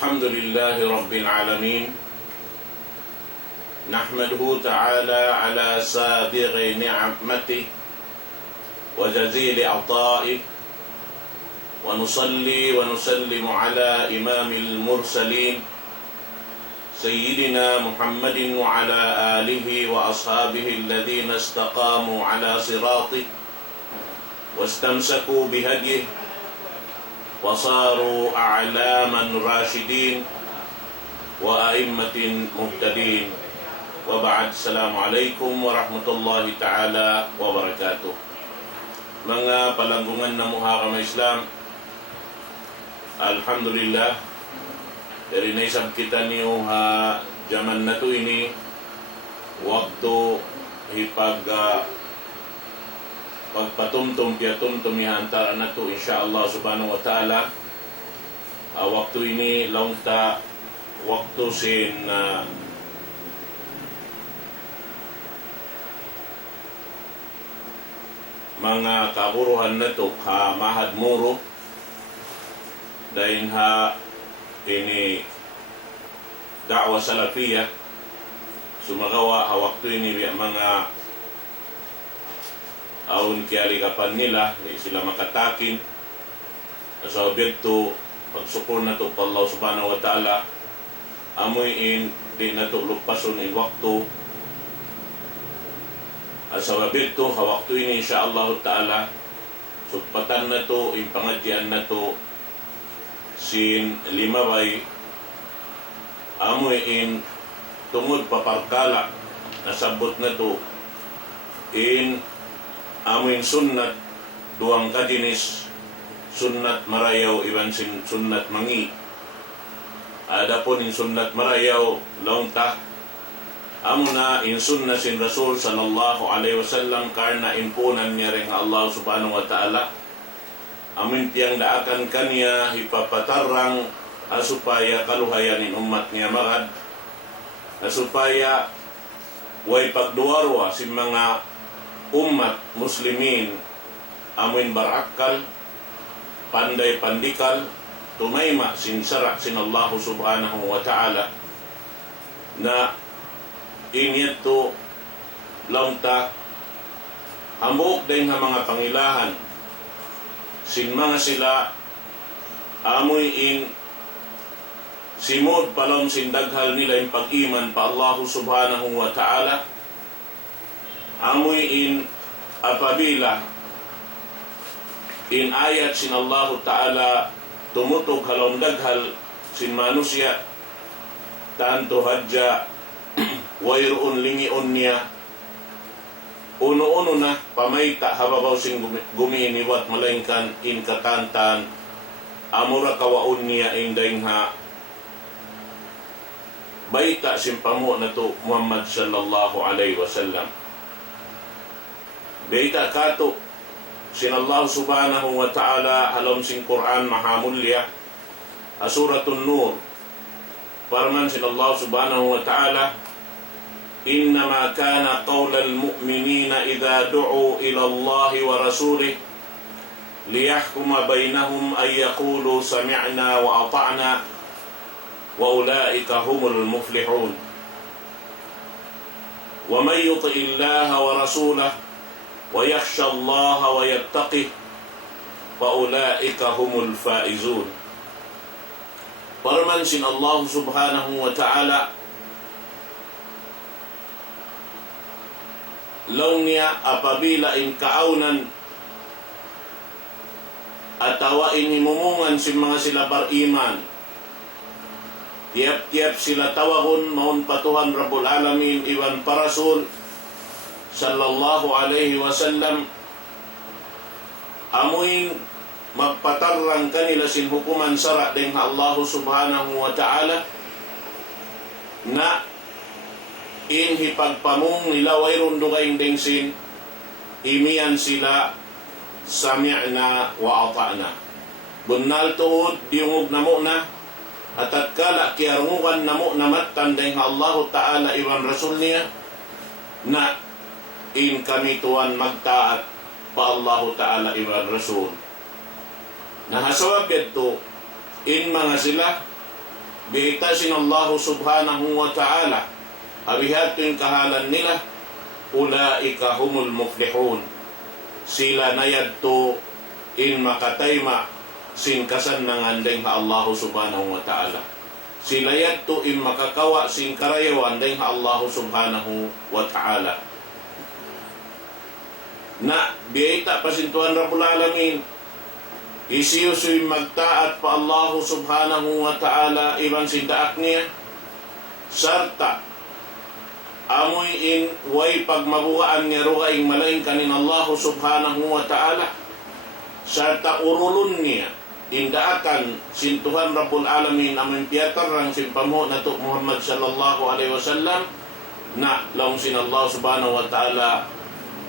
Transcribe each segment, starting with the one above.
الحمد لله رب العالمين نحمده تعالى على سابغ نعمته وجزيل عطائه ونصلي ونسلم على إمام المرسلين سيدنا محمد وعلى آله وأصحابه الذين استقاموا على صراطه واستمسكوا بهديه وصاروا أعلاما راشدين وأئمة مهتدين وبعد. السلام عليكم ورحمة الله تعالى وبركاته. Mga palanggungan na muhakama Islam, Alhamdulillah, dari naisab kita niyo ha zaman na to ini waktu hipag pagpatumtum piatumtum antara na to insyaallah subhanahu wa ta'ala. Waktu ini laung ta waktu sin mga kaburuhan na to ha mahad muro dahil ha ini da'wa salafiyah sumagawa ha waktu ini mga aun kialikapan nila di sila makatakin sa objekto pagsukor na to pa Allah subhanahu wa ta'ala amuin di na to lupason in waktu sa objekto ha waktu ini insyaallah ta'ala sugpatan na to in pangadyan na to sin limabay amuin tungod paparkala nasabot na to in amuin sunnat duang kajinis sunnat marayaw iban sin sunnat mangi. Ada pun in sunnat marayaw launta amuna in sunnat sin Rasul sallallahu alaihi wasallam karena impunan niya ring Allah subhanahu wa ta'ala amin tiyang daakan kanya hipapatarang supaya kaluhayanin umat niya magad supaya way pagduwarwa si mga umat muslimin amin barakal panday pandikal tumayma sinsara sin Allah subhanahu wa ta'ala na inyeto launta ambok din nga mga pangilahan sin mga sila amoy in simod palong sindaghal nila yung pag-iman pa Allah subhanahu wa ta'ala amoy in apabila in ayat sin Allah ta'ala tumutog halong daghal sin manusia tanto hadja wayroon lingion niya uno-uno na pamayta hababaw sing guminiwat malengkan in katantan amura kawaun niya indayng ha baita sin pamo na to Muhammad sallallahu alaihi wasallam baita kato sin Allah subhanahu wa ta'ala halom sin Quran mahamulya Suratun Nur parman sin Allah subhanahu wa ta'ala innama kana qawlal mu'minina idha du'u ila Allah wa rasulih liyahkuma bainahum ay yaqulu sami'na wa ata'na wa ulaika humul muflihun wa man yuti illaha wa rasulah wa yakhsha Allah wa yattaqih fa ulaika humul faizun. Parman sin Allah subhanahu wa ta'ala law niya apabila in kaaunan atawain himumungan sin mga sila bariman tiap-tiap sila tawahon maun patuhan Rabbul Alamin iwan parasul sallallahu alaihi wasallam amuin magpatarang kanila sin hukuman sara ding Allah subhanahu wa ta'ala na inhipagpamong nila wayron dugayng ding sin imian sila sami'na wa ata'na bunnal tuod diungog namo na at kala kiarungukan namo na matan ding Allah ta'ala iwan rasul niya na in kami tuan magtaat pa Allah ta'ala iwan rasul. Nahasawab ito in mga sila Biita sin Allah subhanahu wa ta'ala abihatin kahalan nila ulaika humul muflihun. Sila na yadto in makatayma sin kasanangan deng ha Allah subhanahu wa ta'ala. Sila yadto in makakawa sin karayawan deng ha Allah subhanahu wa ta'ala. Na biita pasintuan Rabbul Alamin isiyusuy magtaat pa Allah subhanahu wa ta'ala iban sindaak niya sarta amoy in way pagmabukaan niya rugaing malaing kanin Allah subhanahu wa ta'ala sarta urulun niya indaakan sintuhan Rabbul Alamin amoy piyatar ng simpamo na to Muhammad sallallahu alaihi wasallam na laong sin Allah subhanahu wa ta'ala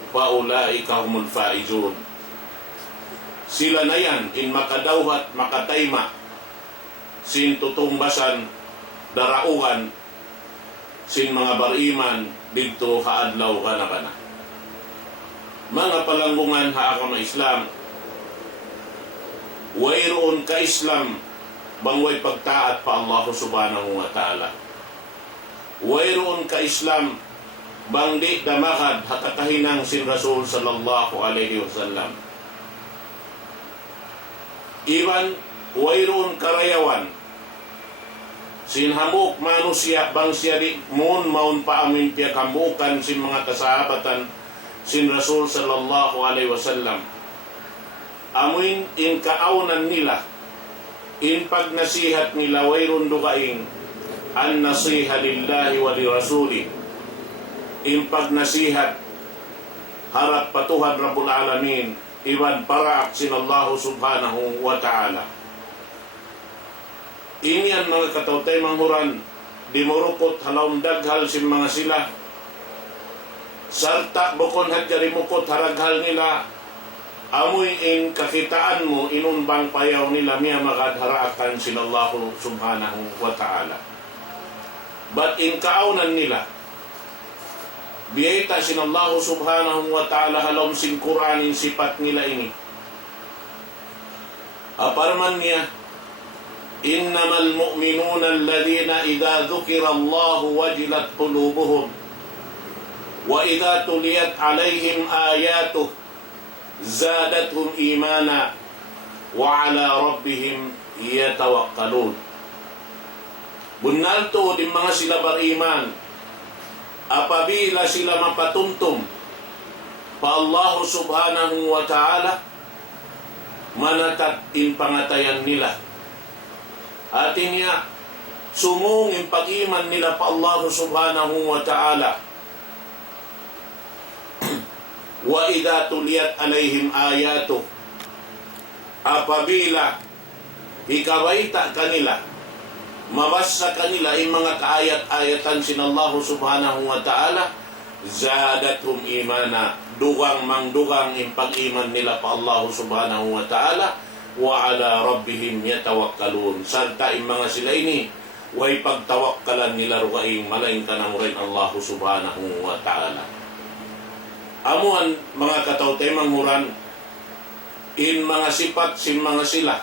paulaika humul faizun. Sila na yan in makadawhat makatayma sin tutungbasan darauhan sin mga bariman dito kaadlaw kana. Mga palanggungan ha ako ng Islam, wayroon ka Islam bangway pagtaat pa Allah subhanahu wa ta'ala. Wayroon ka Islam bang di damakad hakatahinang sin Rasul sallallahu alaihi wasallam. Iban wayroon karayawan sinhamuk manusia bang siya di maun pa amin piyakamukan sin mga kasahabatan sin Rasul sallallahu alaihi wasallam. Amin in kaaunan nila in pagnasihat nila wayroon dugaing an nasiha lillahi wa li rasuli in pagnasihat harap patuhan Rabbul Alamin iban paraak sin Allah subhanahu wa ta'ala. Inian mga katautay manghuran di morupot halawang daghal sin mga sila sarta bukon hadjari mukot haraghal nila amoy in kakitaan mo inunbang payaw nila miya makadharaakan sin Allah subhanahu wa ta'ala. But in kaaunan nila biyaita sin Allah subhanahu wa ta'ala halom sin Quranin sifat nila ini. Aparman niya, innamal mu'minuna alladhina idha dhukira Allah wajilat qulubuhum wa idha tuliyat alayhim ayatuh zadathum imana wa ala rabbihim yatawakkalun. Bunalto din mga sila bariman apabila sila mapatuntum pa Allah subhanahu wa ta'ala manatat in pangatayan nila atin niya sumung in pag-iman nila pa Allah subhanahu wa ta'ala wa idha tuliyat alayhim ayatu apabila ikawaita kanila mabasa kanila yung mga kaayat-ayatan sin Allah subhanahu wa ta'ala zadathum imana dugang mangdugang yung pag-iman nila pa Allah subhanahu wa ta'ala wa ala rabbihim yatawakkalun sarta yung mga sila ini way pagtawakkalan nila rugaing malaing kanang rin Allah subhanahu wa ta'ala. Amuan mga katautay manghuran in mga sifat sin mga sila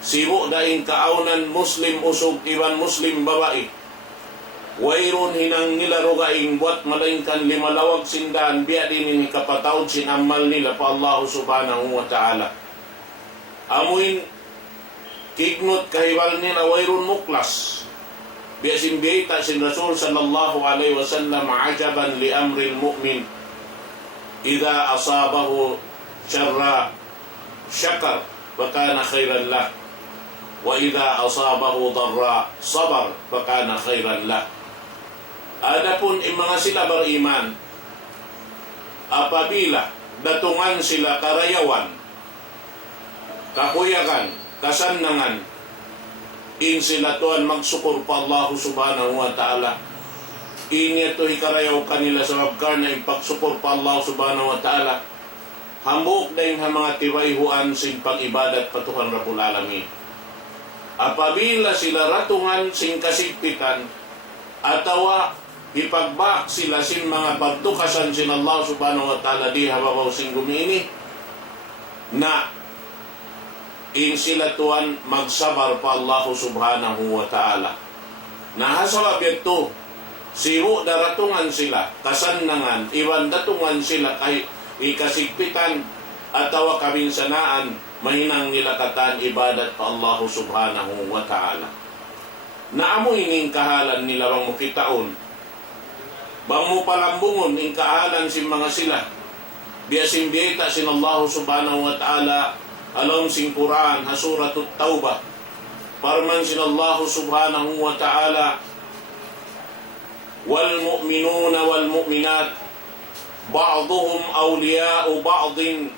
sibo daing kaaunan Muslim usog iban Muslim babae wayron hinang nila rugaing buat malaingkan limalawag sindan biya din ni kapatawd sin amal nila pa Allah subhanahu wa ta'ala. Amuin kignot kahibal nila wayron muklas biya sin biyita sin Rasul sallallahu alaihi wasallam ajaban li amril mu'min idha asabahu syarra syakar wa kana khairan lah wa idha asabahu darra sabar fakana khairan lah. Adapun mga sila beriman apabila datungan sila karayawan kakuyakan kasanangan in sila tuan magsukur pa Allah subhanahu wa ta'ala inya to hikarayaw kanila sa wabkar na ipagsukur pa Allah subhanahu wa ta'ala hambuk na yung mga tiwayhuan sin pag-ibadat patuhan Rabbul Alamin. Apabila sila ratungan sin kasigpitan atawa ipagbak sila sin mga pagtukasan sin Allah subhanahu wa ta'ala di hababaw sin gumini na in sila tuan magsabar pa Allah subhanahu wa ta'ala. Nahasabab ito, siwo daratungan sila, kasannangan, iwan datungan sila kay ikasigpitan at tawa kabinsanaan, mahinang nila katan ibadat pa Allah subhanahu wa ta'ala. Naamoy ning kahalan nila bang mukitaon, bang mo palambungon ning kahalan si mga sila, biasim biyeta sin Allah subhanahu wa ta'ala, alam sing Quran, hasuratut Taubah, parman sin Allah subhanahu wa ta'ala, wal mu'minuna wal mu'minat, ba'duhum awliya'u ba'din,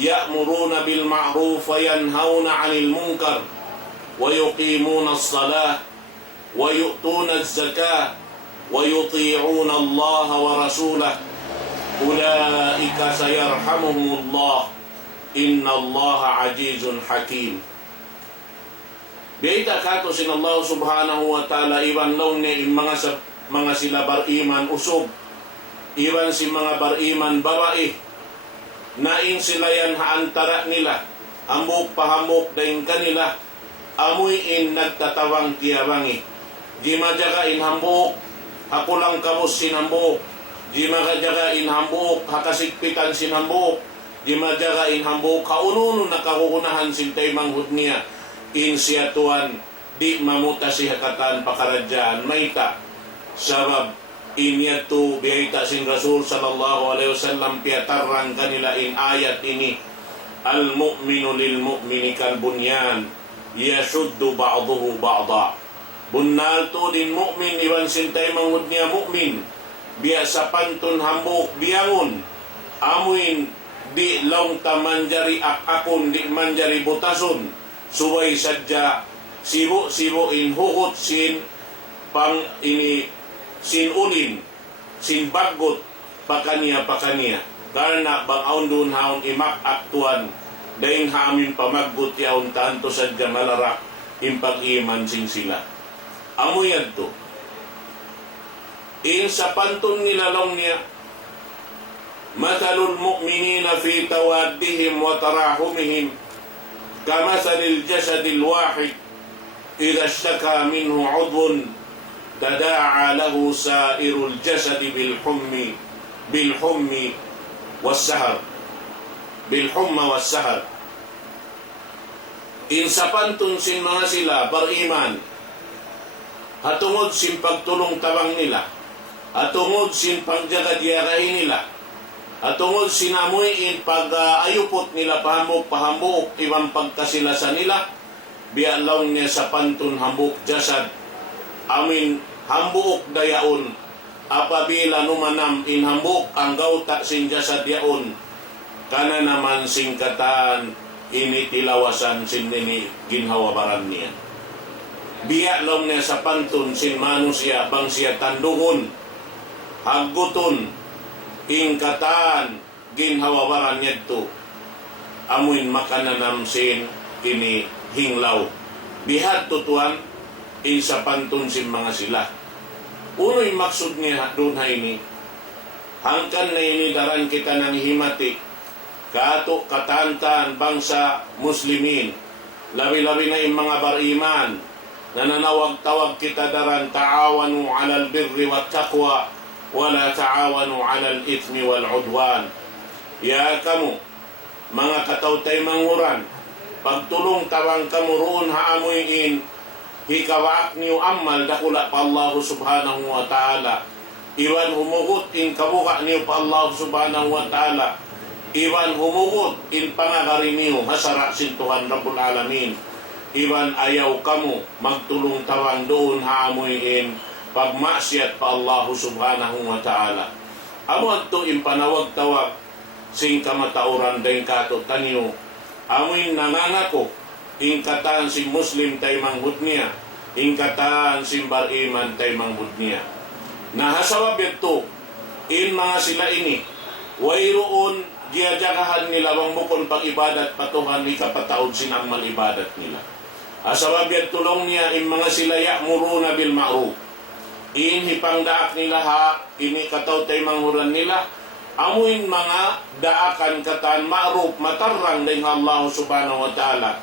ya'muruna bil ma'ruf wa yanhauna 'anil munkar wa yuqimuna as-salah wa yu'tuna az-zakah wa yuti'una Allah wa rasulah ulaika sayarhamuhumullah inna Allah azizun hakim. Biyita kato sin Allah subhanahu wa ta'ala iwan law ni mga sila bariman usog, iwan si mga bariman babae, nain sila yan haantara nila, hamok pahamok daing kanila, amoy in nagtatawang tiyawangi. Di majaga in hambok, ako lang kabos sinambok. Di majaga in hambok, hakasigpitan sinambok. Di majaga in hambok, kaununo nakakukunahan sintay manghud niya. In siya tuan, di mamuta si hakatan pakaradyan, maita. Sabab, inya tu biyayta sin Rasul sallallahu alaihi wasallam piatarang kanila in ayat ini, al-mu'minu lil-mu'mini kal-bunyan, yashuddu ba'duhu ba'da. Bunnal to din mu'min, iwan sintay manghud niya mu'min, biasa pantun hambok biyangon, amuin di long tamanjari akakon, di manjari butason, suway sadya, sibo in hukot sin pang ini sin ulin, sin bagot, pakania, karena bang aun dun haun imak aktuan, daing hamin pamagot yaun tanto sadya malarak, impag-iman sing sila. Amo yan to. In sa pantun nilalong niya, mathalul mu'minina fi tawaddihim wa tarahumihim, kamathalil jasadil wahid, idha ishtaka minhu udhun, tada'a lahu sairul jasadi bilhumma wassahar. In sa pantun sin mga sila bariman, hatungod sin pagtulong tabang nila, hatungod sin pagjagadiyarahin nila, hatungod sin amoy in pag-ayupot nila pahamok, ibang pagkasilasan nila, bialaw niya sa pantun hambuk jasad, amin hambuk dayaon, apabila numanam in hambuk ang gauta sin jasad yaon, kana naman singkatan initilawasan sin nini ginhawabaran niya. Biya lang niya sa pantun sin manusia bang siya tandungon, haguton, ingkatan, ginhawawaran niya to, amuin makananam sin ini hinglaw. Bihat tutuan, in sa pantun sin mga sila. Uno'y maksud niya doon ha ini, hangkan na ini daran kita ng himati, kato katantan bangsa muslimin, labi-labi na yung mga bariman, nananawag-tawag kita daran, ta'awanu 'alal birri wat taqwa wala ta'awanu 'alal ithmi wal 'udwan. Ya kamu mga katawtay manguran, pagtulong tawang kamu roon haamuyin, hikawaak niyo amal dakula pa Allah subhanahu wa ta'ala, iwan humugot in kabuka niyo pa Allah subhanahu wa ta'ala, iwan humugot in pangagari niyo hasara sin Tuhan Rabbul Alamin, iwan ayaw kamu magtulong tawang doon haamuyin pagmasyat pa Allah subhanahu wa ta'ala. Amo ato impanawag-tawag sing kamatauran dahil kato taniyo, amuin nangangako ingkatan si Muslim tay manghud niya, ingkatan si bariman tay manghud niya. Nahasawab ito in mga sila ini, wayroon giyajakahan nila bang bukon pag ibadat patuhan ni kapataod sinamal ibadat nila. Asawab tulong niya in mga sila ya'muruna bil ma'ruf, in hipangdaak nila ha, ini kataw tay manghuran nila, amuin mga daakan katan ma'ruf matarang dahil Allah subhanahu wa ta'ala,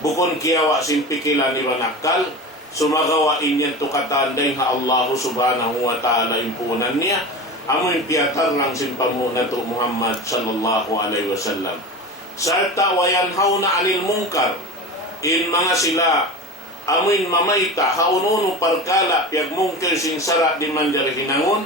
bukon kiyawa simpikilan ni manakal, sumagawa inyan tukatan dahil ha Allah subhanahu wa ta'ala impunan niya, amoy piyatar lang simpamu na to Muhammad sallallahu alaihi wasallam. Sarta wayanhaw na anil mungkar, in mga sila, amoy mamayta, haununo parkala, piag mungkir sing sara di manjari hinangon,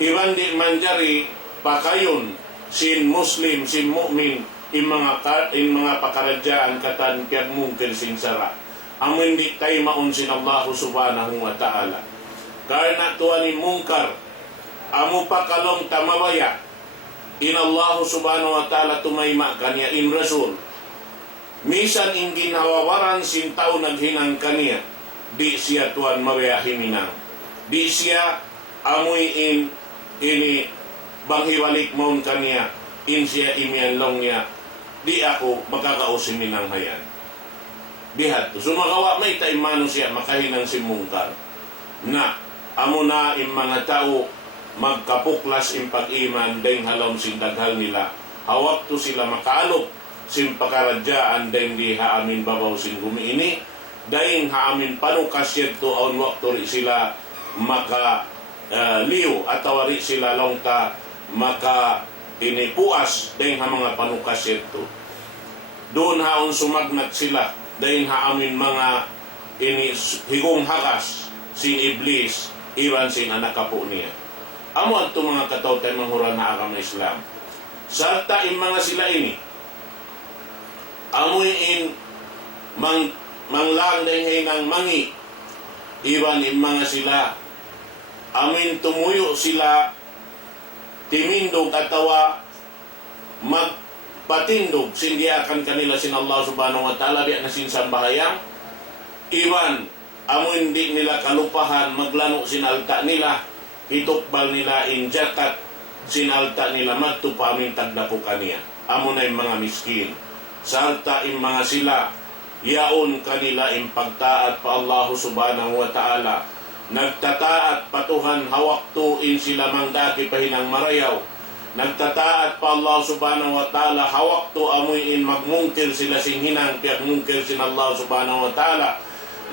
iban di manjari pakayon, sin Muslim, sin mu'min, in mga pakaradyaan katan piag mungkir sing sara. Amoy di tayo maun sin Allah subhanahu wa ta'ala. Karena tuwan ni mungkar, amo pakalong tamabaya, in Allah subhanahu wa ta'ala tumayma kanya in Rasul. Misan in ginawawaran sin tao naghinang kanya, di siya tuwan mabaya himinang. Di siya amoy ini banghiwalik maun kanya, in siya imianlong niya, di ako makakausimin ng hayan. Dihat, sumagawa may taimano siya makahinang si mungkar. Na, amo na im mga tao magkapuklas im pag-iman dahil halom sing daghal nila. Hawak to sila makaalop sim pakaradyaan dahil di haamin babaw sing gumiini. Dahil haamin panukas to aun wakto ri sila maka liw at tawari sila longta maka inipuas dahil ha mga panukas to. Doon haon sumagnat sila dahil haamin mga higong hakas sin iblis iwan sin anak kapo niya. Amo ato mga katawtay manghuran na agama Islam. Sarta in mga sila ini amoy in manglang dahil ng mangi iwan in mga sila amin tumuyo sila timindog katawa patindog sindi akan kanila sin Allah subhanahu wa ta'ala di na sinsambahayang iwan amo hindi nila kalupahan maglano sin alta nila itukbal nila in jakat sin alta nila magtupamin tagdapo kaniya amo na yung mga miskin sarta in mga sila yaon kanila in pagtaat pa Allah subhanahu wa ta'ala nagtataat patuhan hawak tuin sila mangdaki pahinang marayaw nagtataat pa Allah subhanahu wa ta'ala hawak to amuyin magmungkir sila sing hinang piyak mungkir sin Allah subhanahu wa ta'ala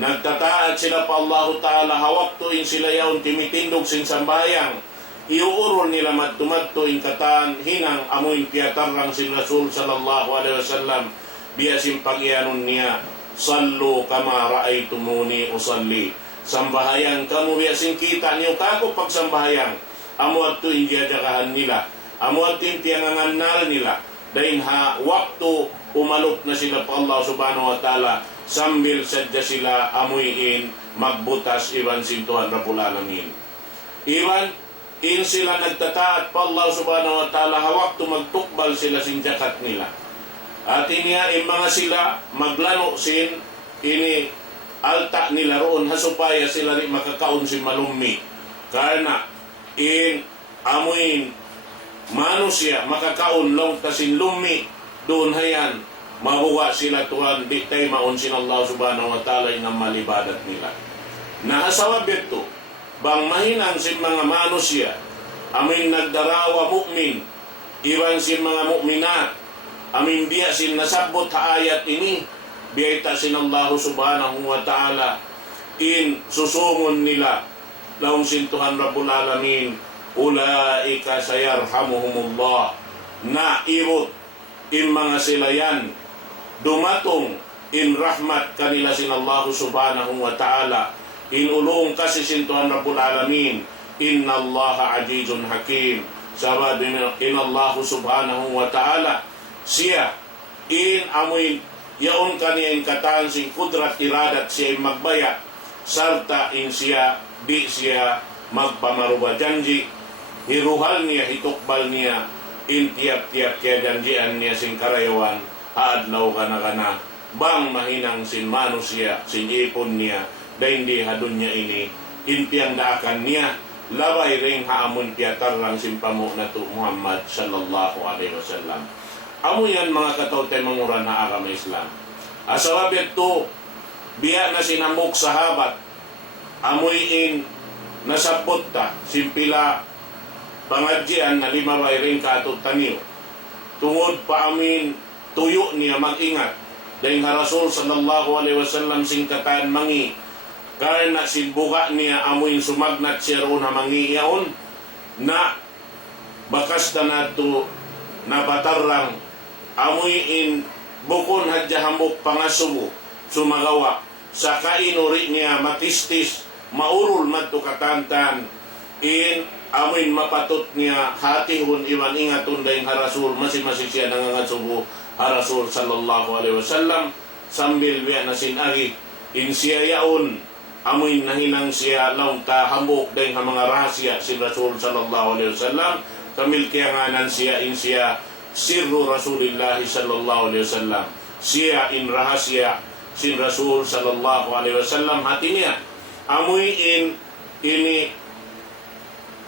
nagtataat sila pa Allah ta'ala hawak to in sila yaon timitindog sing sambayang iuurol nila magtumadto in katan hinang amuyin piyatarang sin Rasul sallallahu alaihi wasallam biyasin pag-ianon niya sallu kama ra'aytumuni usalli sambahayang kamu biyasin kita niyo kako pagsambayang amo at to hindi adakahan nila amo at tiyangangan nila dahil ha waktu umalok na sila pa Allah subhanahu wa ta'ala sambil sadya sila amuyin magbutas iwan sintuhan Rabbul Alamin iwan in sila nagtataat pa Allah subhanahu wa ta'ala ha waktu magtukbal sila sin jakat nila at iniya mga sila maglano sin ini alta nila roon hasupaya sila rin makakaon sin malumi karena in amuin manusia makakaon long tasin lumi doon hayan mabuwa sila tuhan di tayo maon sin Allah subhanahu wa ta'ala inang malibadat nila nahasawa beto bang mahinang sin mga manusia amin nagdarawa mu'min iwan sin mga mu'minat amin biya sin nasabot ha ayat ini biyata sin Allah subhanahu wa ta'ala in susungon nila laong sin Tuhan Rabbul Alamin ulaika sayarhamuhumullah na irot in mga sila yan dumatong in rahmat kanila sin Allah subhanahu wa ta'ala in ulong kasi sin Tuhan Rabbul Alamin inna Allah azizun hakim sabad in Allah subhanahu wa ta'ala siya in amoy yaon kaniya kataan sing kudrat iradat siya magbaya sarta in siya di siya magpamaruba janji hiruhal niya, hitukbal niya, in tiap-tiap kaya janjian niya sing karayawan, haadlaw ka na, bang mahinang sin manusia, sin ipon niya, dahil hindi hadun niya ini, inpiang daakan niya, labay ring haamon piyatar lang sin pamu na to Muhammad sallallahu alaihi wasallam. Amo yan mga katawtay manguran na agama Islam. Asawabit to, biya na sinamok sahabat, amoy in nasabot ta, simpila, pangadjian na limabay rin ka ato taniyo. Tungod pa amin tuyo niya mag-ingat. dahil nga Rasul sallallahu alaihi wasallam singkatan mangi karena sinbuka niya amuin sumagnat siya roon na mangi yaon na bakas na nato na batarang amuin bukon hadya hamok pangasubo sumagawa sa kainuri niya matistis maurul madto katantan in amuin mapatot niya hatihon iwan ingaton dahil nga Rasul masih siya nangangasubo ha Rasul sallallahu alaihi wasallam sambil biya na sinagi in siya yaon amoy nahinang siya laong tahambok dahil nga mga rahasya si Rasul sallallahu alaihi wasallam sambil kiyanganan siya in siya sirru Rasulillah sallallahu alaihi wasallam siya in rahasya si Rasul sallallahu alaihi wasallam hati niya amoy ini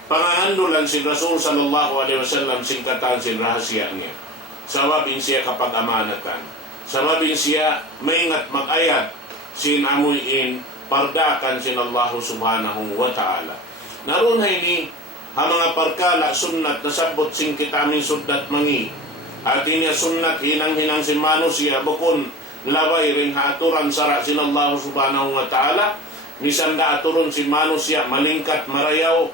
pangandulan si Rasul sallallahu alaihi wasallam singkatan si rahasya niya sababin siya kapag amanatan sababin siya maingat mag-ayat sin amuyin pardakan sin Allah subhanahu wa ta'ala naroon ini ha mga parkala sunnat na sabot sing kita aming sudat mangi at niya sunnat hinang-hinang si manusia bukon laway ring haaturan sara sin Allah subhanahu wa ta'ala misan da aturon si manusia malingkat marayaw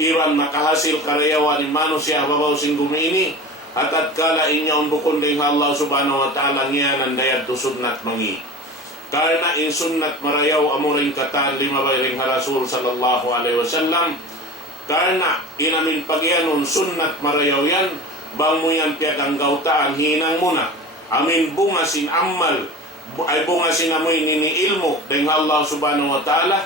iran makahasil karayawan ni manusia babaw sing gumiini at kala inyaon bukon ding Allah subhanahu wa ta'ala niya nandayad to sunnat mangi karena in sunnat marayaw amuring katan limabay ring Rasul sallallahu alaihi wasallam karena inamin pagyanon sunnat marayaw yan bang mo yan piyagang gautaan hinang muna amin bunga sin amal ay bunga sin amoy nini ilmo ding Allah subhanahu wa ta'ala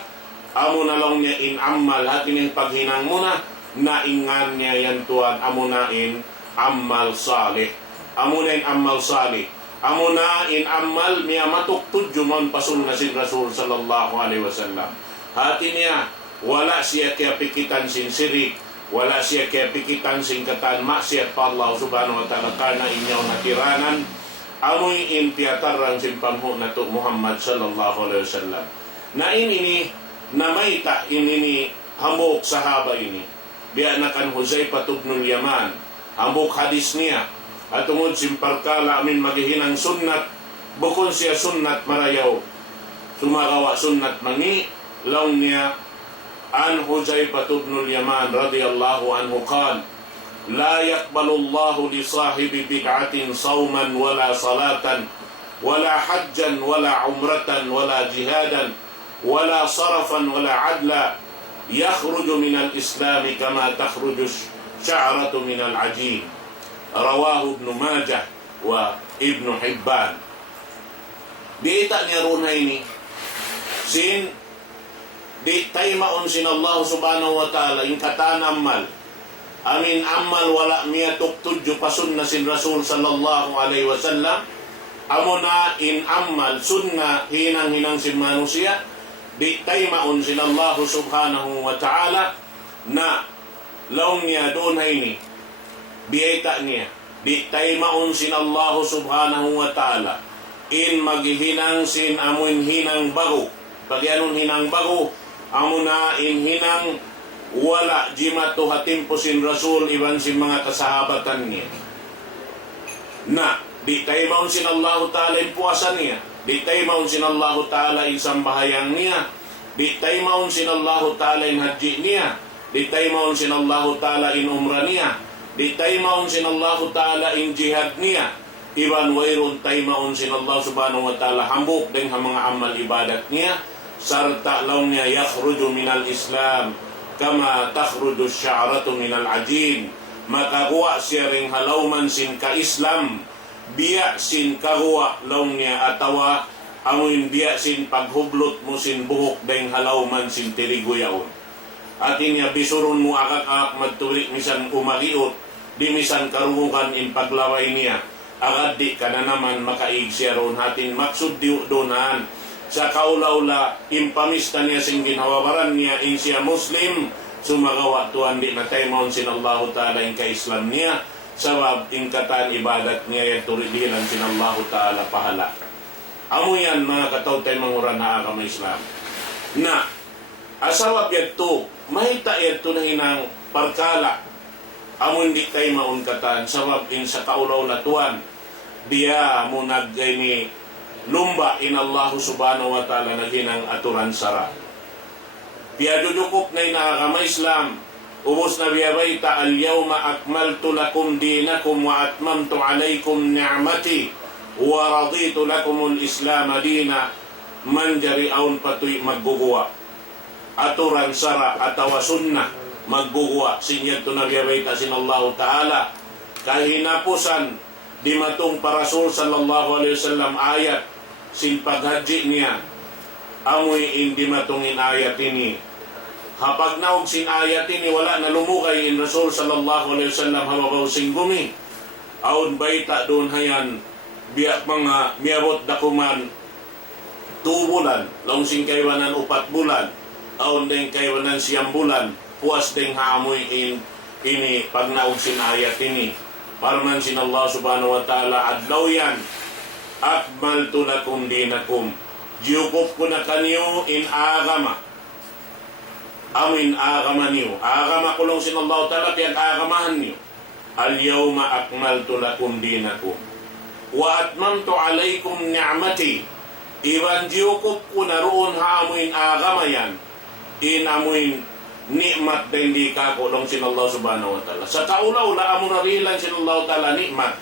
amo na lang niya in amal at ining paghinang muna na ingan niya yan tuan amo na in amal salih amo na in amal salih amo na in amal miya matuktod jumon pasun na si Rasul sallallahu alaihi wasallam hati niya wala siya kaya pikitan sin sirik wala siya kaya pikitan sin katan maksiat pa Allah subhanahu wa ta'ala karena inyaw natiranan amoy in tiyatarang sin pamho na to Muhammad sallallahu alaihi wasallam na ini namaita ini hamok sahaba ini biya na kan Huzaifah ibn Yaman hamok hadis niya at tungod simparkala amin maghihinang sunnat bukon siya sunnat marayaw sumagawa sunnat mangi law niya an Huzaifah ibn Yaman radiyallahu anhu qala la yaqbalu Allahu li sahibi bid'atin sawman wala salatan wala hajjan wala umratan wala jihadan wala sarafan wala adla yakhruju minal islami kama takhruju sya'ratu minal ajin rawahu Ibnu Majah wa Ibnu Hibban diita niya ron ini sin di taymaon sin Allah subhanahu wa ta'ala in katanamal amin amal wala miya tuktudyo pasun na sin Rasul sallallahu alaihi wasallam amo na in amal sunna hinang-hinang sin manusia di taymaon sin Allah subhanahu wa ta'ala na laong niya doon ini biyayta niya di taymaon sin Allah subhanahu wa ta'ala in maghihinang sin amuin hinang bago pagyanon hinang bago amo na in hinang wala jimato hatimpo sin Rasul iban sin mga kasahabatan niya na di taymaon sin Allah ta'ala in puwasan niya di taymaon sin Allah ta'ala in sambahayang niya di taymaon sin Allah ta'ala in haji niya di taymaon sin Allah ta'ala in umrah niya di taymaon sin Allah ta'ala in jihad niya iban wayron taymaon sin Allah subhanahu wa ta'ala hambuk deng ha mga amal ibadat niya sarta law niya yakhruju minal Islam kama takhruju sya'ratu minal ajin makakuha siya ring halawman sin ka-Islam biya sin kahuwa law niya atawa amuin biya sin paghublot mo sin buhok deng halawman sin tirigoyaon at inya bisurun mo akak-akak magtulik misan umaliot di misan karungukan in paglaway niya agad di ka na naman makaig siya ron hatin maksud di donan sa kaula-ula impamista niya sing ginawabaran niya in siya Muslim sumagawa tuan di na taymon sin Allah ta'ala in ka-Islam niya sabab in katan ibadat niya yung turidilan sin Allah ta'ala pahala amo yan mga kataw tayo manguran na agama Islam na asawab yato mahita yato na hinang parkala amo hindi tayo maunkatan sabab in sa kaulaw na tuan biya mo nag-ini lumba in Allah subhanahu wa ta'ala na ginang aturan sara. Piyadudukop na inakama Islam, ubos na biyabayta, al-yawma akmaltu lakum dinakum wa atmamtu alaykum ni'mati wa raditu lakumul Islam dina, manjari aun patuy magguguwa. Aturan sara atawa sunnah magguguwa. Sinyad to na biyabayta sin Allah ta'ala. Kahinapusan di matong parasul sallallahu alaihi wasallam ayat sin paghaji niya. Amoy hindi matungin ayat ini. Hapag naog sin ayat ini wala na lumukay in Rasul sallallahu alaihi wasallam hababaw sing gumi. Aun baita doon hayan biyak mga miabot dakuman 2 bulan, long sing kaywanan 4 bulan, aun ding kaywanan 9 bulan, puas ding haamoy ini pag naog sin ayat ini. Parman sin Allah subhanahu wa ta'ala adlaw yan. Akmaltu lakum dinakum. Jiyukop ko na kanyo in agama. Amin agama niyo. Agama ko lang sin Allah ta'ala piyag agamahan niyo. Al-yawma akmaltu lakum dinakum. Wa atmamtu alaykum ni'mati. Iban jiyukop ko na roon haamuin agama yan. In amuin nikmat na hindi kakulong sin Allah subhanahu wa ta'ala. Sa kaulaw-la amo narilan sin Allah ta'ala nikmat.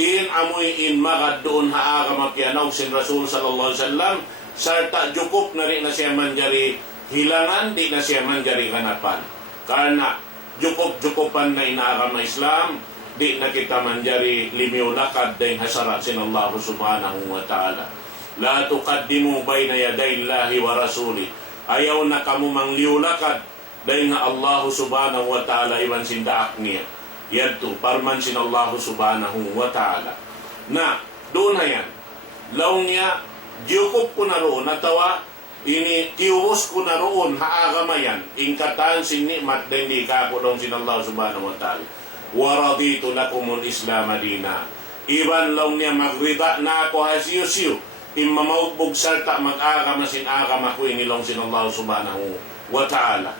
In amoy in magad doon haagama pianaw sin Rasul sallallahu alaihi wasallam. Sarta jukop na rin na siya manjari hilangan, di na siya manjari kanapan. Karena jukop-jukopan na inaagama Islam, di na kita manjari limiulakad dahil hasarat sin Allah subhanahu wa ta'ala. La tuqaddimu bayna yaday Allahi wa Rasuli. Ayaw na kamu mangliulakad dahil nga Allah subhanahu wa ta'ala iwan sindaak niya. Yadto, parman sin Allah subhanahu wa ta'ala. Na, doon na yan. Law niya, diyukop ko na roon, natawa, ini tiuos ko na roon, haagama yan. Ingkatan sin nikmat na hindi kakulong sin Allah subhanahu wa ta'ala. Waraditu lakumul Islam dina. Iban law niya magrida na ako hasiyusiyo. Imamaugbog salta mag-agama sin agama ko inilong sin Allah subhanahu wa ta'ala.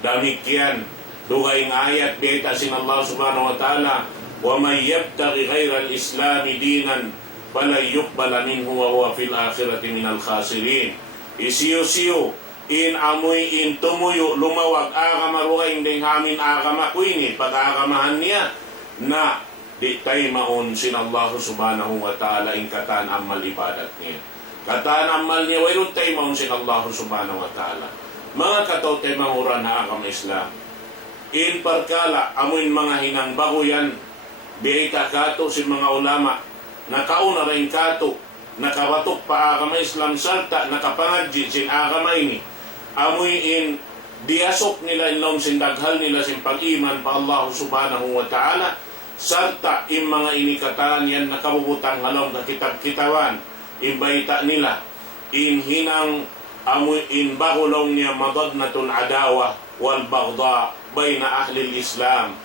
Damikian, dugaing ayat biyata sin Allah subhanahu wa ta'ala, wa may yabtaghi ghayra al-Islam dinan fala yuqbala minhu wa huwa fil akhirati minal khasirin. Isiyo-siyo in amoy in tumuyo lumawag agama rugaing ding hamin agama ko ini pag-agamahan niya na di tay maon sin Allah subhanahu wa ta'ala in katan amal ibadat niya. Katan amal niya wayrun tay maon sin Allah subhanahu wa ta'ala. Mga kataw tay mahuran na agama Islam. In parkala, amuin mga hinang bago yan, biyay kato si mga ulama, nakauna rin kato, nakabatok pa agama Islam salta, nakapangadjit sin agama ini. Amuy in diasok nila inlong sindaghal nila sin pag-iman pa Allah subhanahu wa ta'ala, sarta in mga inikatan yan nakabubutang halong kakitab-kitawan, in baita nila, in hinang amuy in bagulong niya madadnatul adawa wal bagda bayna ahli Islam.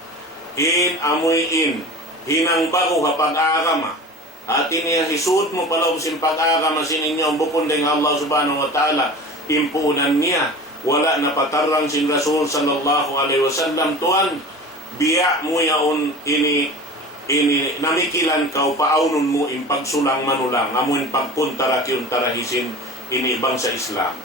In amoy in hinang bago kapag agama at iniya hisud mo palaw sin pag-agama sin inyo ang bukon ding Allah subhanahu wa ta'ala impunan niya wala na patarang sin Rasul sallallahu alaihi wasallam tuan biya mo yaon ini namikilan ka paaunon mo in pagsulang manulang amuin pagkuntara kiuntara hisin ini bangsa Islam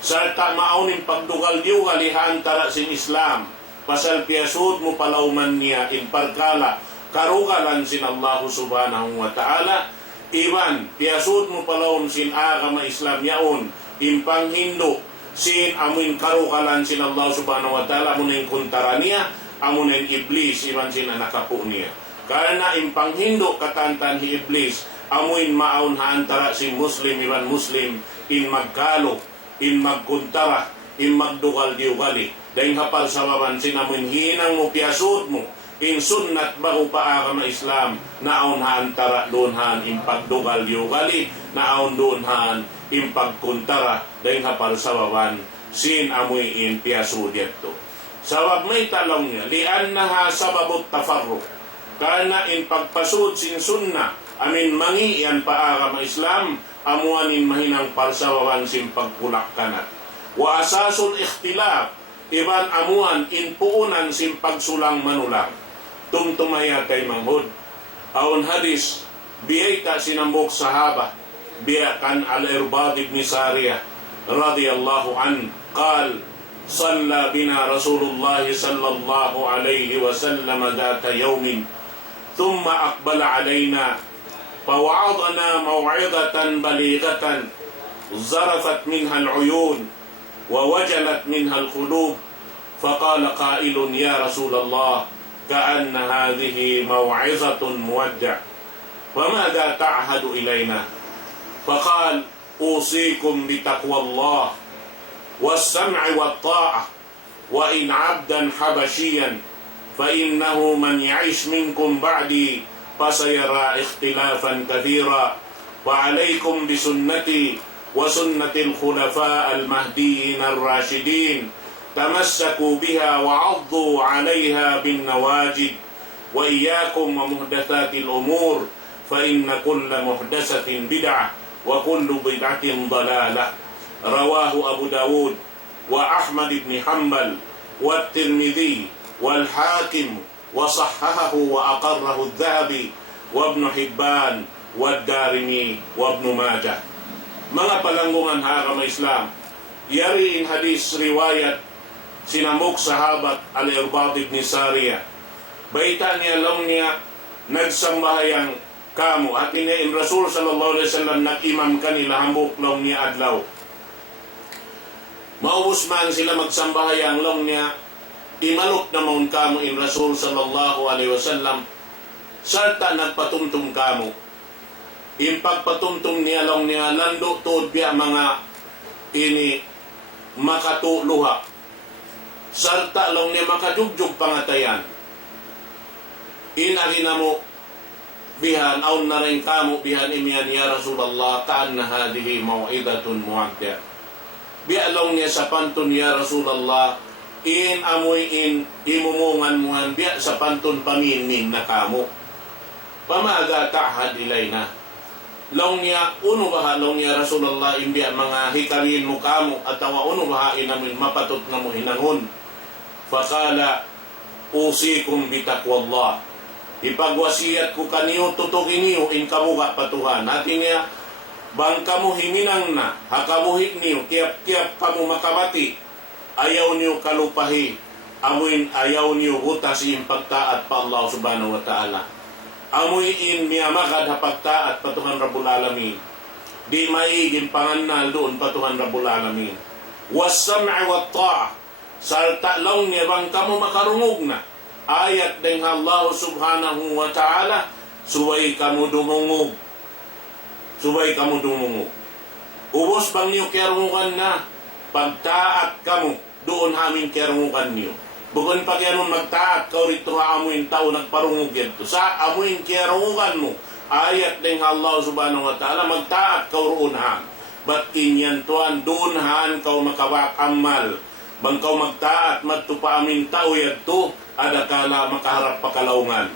sarta maaunin pagdugal diyo galihan tara sin Islam pasal piyasud mo palauman niya in parkala karugalan sin Allah subhanahu wa ta'ala iban piyasud mo palawom sin agama Islam yaon in panghindo sin amuin karugalan sin Allah subhanahu wa ta'ala amunin kuntara niya amunin iblis iban sin anakapo niya karena in panghindo katantan hi iblis amuin maun haantara si Muslim iban Muslim in magkalo in magkuntara in magdugal diugali dahil hapal sa wawan sinamun hinang mo piyasud mo in sunnat bago pa agama Islam naon haantara doon han in pagdugal diugali naon doon han in pagkuntara dahil hapal sa wawan sin amoy in piyasud yato sabab may talong niya liannaha sababut tafarruq karena in pagpasud sin sunna amin mangi yan pa agama Islam amuanin mahinang palsawawan sin pagkulak kanat wa asasul ikhtilaf iban amuan in puunan sin pagsulang manulang tumtumaya kay manghud aon hadis biyay ta sinambok sahaba biakan Al-Irbad ibn Sariyah radhiyallahu an qal صلى بنا رسول الله صلى الله عليه وسلم ذات يوم ثم أقبل علينا فوعظنا موعظة بليغة زرفت منها العيون ووجلت منها القلوب فقال قائل يا رسول الله كأن هذه موعظة مودع فماذا تعهد إلينا فقال أوصيكم بتقوى الله والسمع والطاعة وإن عبدا حبشيا فإنه من يعيش منكم بعدي فسيرى اختلافا كثيرا وعليكم بسنتي وسنة الخلفاء المهديين الراشدين تمسكوا بها وعضوا عليها بالنواجذ وإياكم ومحدثات الأمور فإن كل محدثة بدعة وكل بدعة ضلالة رواه أبو داود وأحمد بن حنبل والترمذي والحاكم وصححه وأقره الذهبي وابن حبان والدارمي وابن ماجه. Mga palanggungan haram Islam, yari in hadis riwayat sinamuk sahabat Al-Irbad ibn Sariyah. Baita niya lang niya nagsambahayang kamu at niya in Rasul sallallahu alaihi wasallam nag-imam kanila hambuk lang niya adlaw. Maubos man sila magsambahayang lang niya imalok na maun kamu in Rasul sallallahu alaihi wasallam sarta nagpatumtum kamu. Impagpatumtum niya lang niya lando tuod biya mga ini makatuluha. Sarta lang niya makajugjug pangatayan. Inarina mo bihan aun na rin kamu bihan imiyan ya Rasulullah kaan na hadihi mau'idatun mu'adda. Bialong niya sa pantun ya Rasulullah in amoy in imumungan muhan biya sa pantun paminin na kamo pamaga ta'had ilayna long niya uno baha long niya Rasulullah in biya mga hikarin mo kamo atawa uno baha inamin mapatot na mo hinangon fakala usikum bitaqwallah ipagwasiyat ko kaniyo tutukin niyo in kamuga patuhan natin niya bang kamu himinang na, hakamuhit niyo, tiap-tiap kamu makabati, ayaw niyo kalupahi, amuin ayaw niyo hutas yung pagtaat pa Allah subhanahu wa ta'ala. Amuin miyamakad hapagtaat patuhan Rabbul Alamin. Di maigin panganal doon patuhan Rabbul Alamin. Was-sam'i wat-ta'a, sarta lang niya bang kamu makarungog na. Ayat ng Allah subhanahu wa ta'ala, suway kamu dumungog. Subay kamu dumungo. Ubos bang niyo kerungukan na, pagtaat kamu, doon hamin kerungukan niyo. Bukon pa kaya nun magtaat, kau rito haamuin tao nagparungog yan to. Sa amuin kerungukan mo, ayat ng Allah subhanahu wa ta'ala, magtaat kau roon ha. Ba't inyan tuan, doon haan kau makawakamal. Bang kau magtaat, magtupa amin tao yan to, adakala makaharap pakalaungan.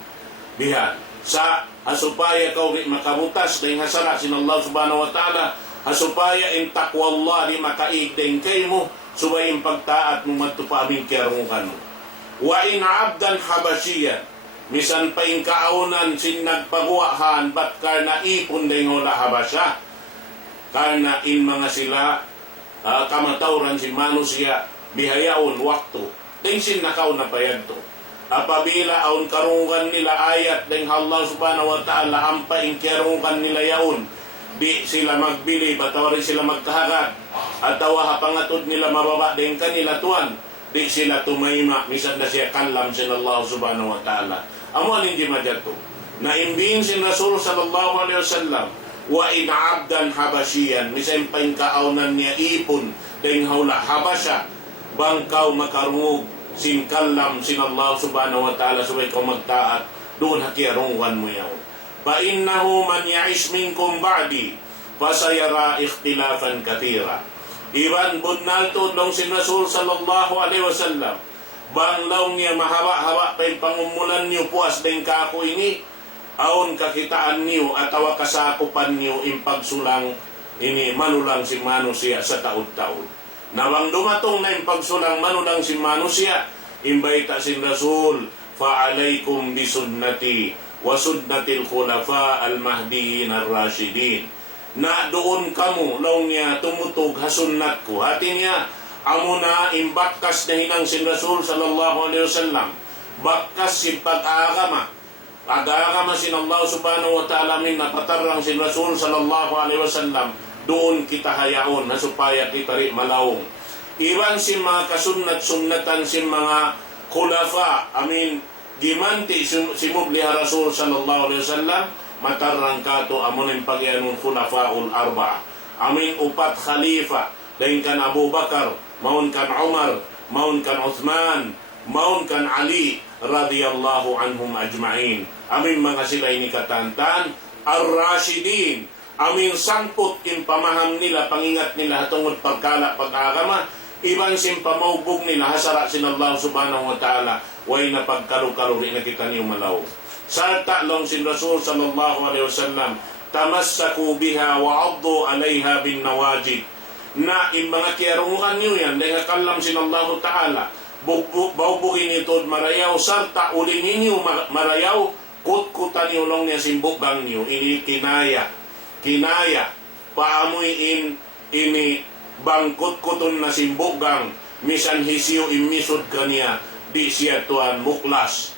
Bihan. Sa hasupaya kau di makabutas dahil hasara sin Allah subhanahu wa ta'ala hasupaya in takwa Allah di makaig dahil kayo mo subay in pagtaat mo magtupaming kerungan mo wa in abdan habashiyan misan pa in kaaunan sin nagpaguahan bat karna ipon dahil hula habasya karna in mga sila kamatauran si manusia bihayaon waktu dahil sin nakaw na payad to apabila aun karungan nila ayat ng Allah subhanahu wa ta'ala ampaing karungan nila yaon di sila magbili batawari sila magkahagat at tawa pangatod nila mababa din kanila tuan di sila tumayma misan na siya kalam sin Allah subhanahu wa ta'ala amo hindi madyato na imbing sin Rasul sallallahu alaihi wasallam wa in abdan habashiyan misan paing kaaunan niya ipon ding haula habasya bangkaw makarungog sin kalam sin Allah subhanahu wa ta'ala subay kau magtaat doon hakirungan mo yaw fa innahu man ya'ish minkum ba'di fasayara ikhtilafan katira iban budnal to dong sin Rasul sallallahu alaihi wasallam banglaw niya mahaba-haba pa yung pangumulan niyo puas din ka ako ini aon kakitaan niyo at awa kasakupan niyo impagsulang ini manulang si manusia sa taud-taud nawang dumatong na yung pagsulang manulang si manusia imbayta sin Rasul fa'alaykum bisunnati wa sunnatil khulafa al-mahdiyin ar-rashidin na doon kamo law niya tumutog hasunat ko. Hati niya amo na imbakkas na hinang sin Rasul sallallahu alaihi wasallam. Bakkas si pag-aagama. Pag-aagama sin Allah subhanahu wa ta'ala min napatarang sin Rasul sallallahu alaihi wasallam. Doon kita hayaon na supaya kita rin malawong. Iban si mga kasunat-sunnatan si mga khulafa. Amin. Gimanti si Mubliha Rasul sallallahu alaihi wasallam. Matarang kato amon ang pagyanong khulafaul arba. Amin upat khalifa. Dahin kan Abu Bakar, maun kan Umar, maun kan Uthman, maun kan Ali radhiyallahu anhum ajma'in. Amin mga sila ini katantan ar-rashidin. Amin sangput in pamaham nila, pangingat nila tungod pagkala pag-agama. Iban sim pamaubog nila hasara sin Allah subhanahu wa ta'ala. Way na pagkalu-kaluri na kita niyo malaw. Sarta long sin Rasul sallallahu alaihi wasallam, tamassaku biha wa addu alaiha bin nawajid. Na in mga kiarungan niyo yan, dahil kalam sin Allah ta'ala, baubugin ito marayaw, sarta uli ninyo marayaw, kut-kutan niyo long niya simbugang niyo, ini kinaya, paamuin ini bangkut-kuton na simbugang, misan hisyo imisod kaniya, di siya tuan muklas,